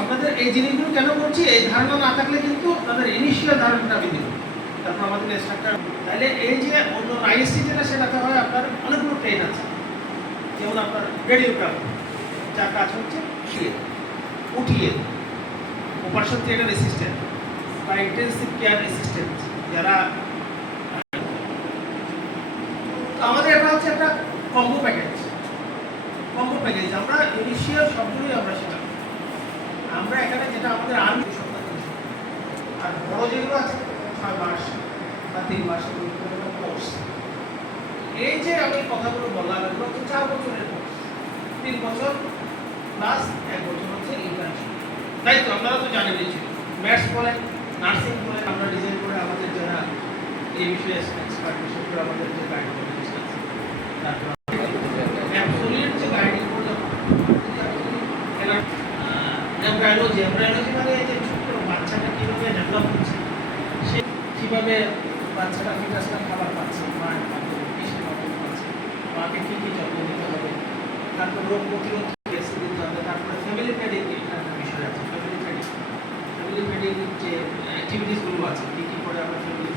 আপনাদের এই জিনিসগুলো কেন করছি, এই ধারণা না থাকলে কিন্তু আপনাদের ইনিশিয়াল ধারণাটা আমি দিব, তারপর আমাদের স্ট্রাকচার। তাহলে এই যে অন্য আইএসসি যেটা, সেটাতে হয় আপনার অনেকগুলো ট্রেন আছে, যেমন আপনার রেডিওগ্রাফ, যার কাজ হচ্ছে উঠিয়ে অপারেশন থিয়েটার অ্যাসিস্ট্যান্ট বা ইন্টেন্সিভ কেয়ার অ্যাসিস্ট্যান্ট যারা। আমাদের এটা হচ্ছে একটা কম্বো প্যাকেজ। কম্বো প্যাকেজ আমরা ইনিশিয়াল সবগুলোই আমরা শেখাবো। আমরা এখানে যেটা আমাদের আর্মি সপ্তাহ, আর বড় যেগুলো আছে 6 মাস বা 3 মাসের কোর্স। এই যে আমি কথাগুলো বললাম, এগুলো হচ্ছে 4 বছরের কোর্স, 3 বছর প্লাস 1 বছর হচ্ছে ইন্টার্নশিপ। তাই তো আপনারা তো জানেনই, ম্যাথস বলেন, নার্সিং বলেন, আমরা ডিজাইন করে আমাদের যারা এই বিষয়ে এক্সপার্ট, বিশেষ করে আমাদের যে গাইডলাইন আছে, তারপর অ্যাবসলিউট যে গাইডিং করে এমব্রায়োলজি মানে এই যে ছোট্ট বাচ্চাটা কীভাবে ডেভেলপ হচ্ছে, সে কীভাবে বাচ্চাটা ফিটাসটা খাবার পাচ্ছে, মায়ের মাধ্যমে কৃষি মাধ্যমে পাচ্ছে, মাকে কী কী যত্ন নিতে হবে, তারপর রোগ প্রতিরোধ ভ্যাকসিন দিতে হবে, তারপরে ফ্যামিলি প্যাডিং একটা বিষয় আছে। ফ্যামিলি প্যাডিং যে অ্যাক্টিভিটিসগুলো আছে, কী কী করে আমরা ফ্যামিলি